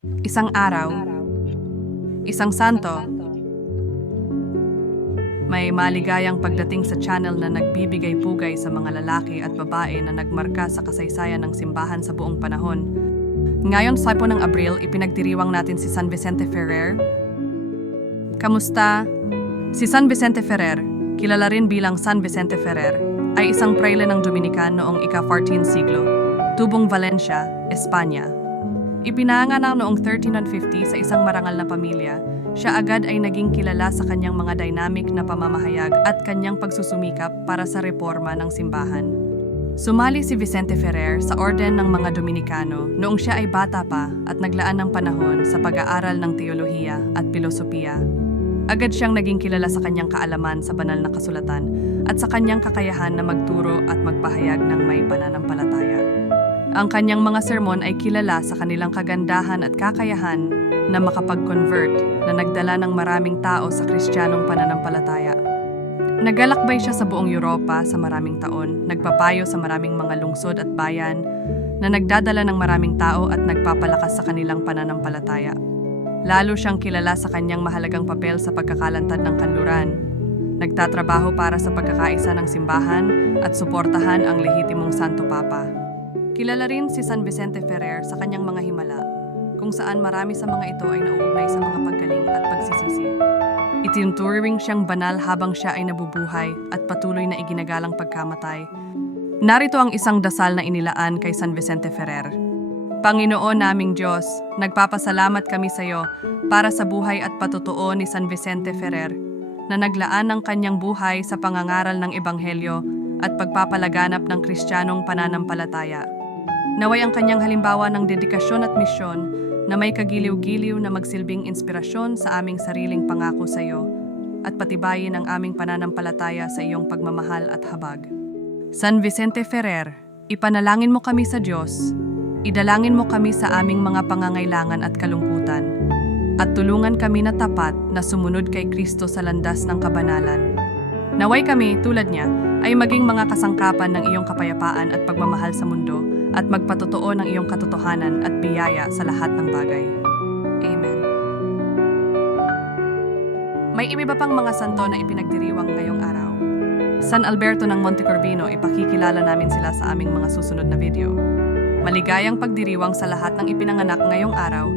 Isang araw, isang santo, may maligayang pagdating sa channel na nagbibigay pugay sa mga lalaki at babae na nagmarka sa kasaysayan ng simbahan sa buong panahon. Ngayon, sa po ng Abril, ipinagdiriwang natin si San Vicente Ferrer. Kamusta? Si San Vicente Ferrer, kilala rin bilang San Vicente Ferrer, ay isang prayle ng Dominican noong ika-14 siglo, tubong Valencia, Espanya. Ipinanganak noong 1350 sa isang marangal na pamilya, siya agad ay naging kilala sa kanyang mga dynamic na pamamahayag at kanyang pagsusumikap para sa reforma ng simbahan. Sumali si Vicente Ferrer sa orden ng mga Dominikano noong siya ay bata pa at naglaan ng panahon sa pag-aaral ng teolohiya at pilosopiya. Agad siyang naging kilala sa kanyang kaalaman sa banal na kasulatan at sa kanyang kakayahan na magturo at magpahayag ng may pananampalataya. Ang kanyang mga sermon ay kilala sa kanilang kagandahan at kakayahan na makapag-convert na nagdala ng maraming tao sa kristyanong pananampalataya. Nagalakbay siya sa buong Europa sa maraming taon, nagpapayo sa maraming mga lungsod at bayan, na nagdadala ng maraming tao at nagpapalakas sa kanilang pananampalataya. Lalo siyang kilala sa kanyang mahalagang papel sa pagkakalantad ng kanluran. Nagtatrabaho para sa pagkakaisa ng simbahan at suportahan ang lehitimong Santo Papa. Kilala rin si San Vicente Ferrer sa kanyang mga himala, kung saan marami sa mga ito ay nauugnay sa mga paggaling at pagsisisi. Itinuturing siyang banal habang siya ay nabubuhay at patuloy na iginagalang pagkamatay. Narito ang isang dasal na inilaan kay San Vicente Ferrer. Panginoon naming Diyos, nagpapasalamat kami sa iyo para sa buhay at patutuo ni San Vicente Ferrer na naglaan ng kanyang buhay sa pangangaral ng Ebanghelyo at pagpapalaganap ng kristyanong pananampalataya. Naway ang kanyang halimbawa ng dedikasyon at misyon na may kagiliw-giliw na magsilbing inspirasyon sa aming sariling pangako sa iyo at patibayin ang aming pananampalataya sa iyong pagmamahal at habag. San Vicente Ferrer, ipanalangin mo kami sa Diyos, idalangin mo kami sa aming mga pangangailangan at kalungkutan, at tulungan kami na tapat na sumunod kay Kristo sa landas ng kabanalan. Naway kami, tulad niya, ay maging mga kasangkapan ng iyong kapayapaan at pagmamahal sa mundo at magpatotoo ng iyong katotohanan at biyaya sa lahat ng bagay. Amen. May iba pang mga santo na ipinagdiriwang ngayong araw. San Alberto ng Montecorvino, ipakikilala namin sila sa aming mga susunod na video. Maligayang pagdiriwang sa lahat ng ipinanganak ngayong araw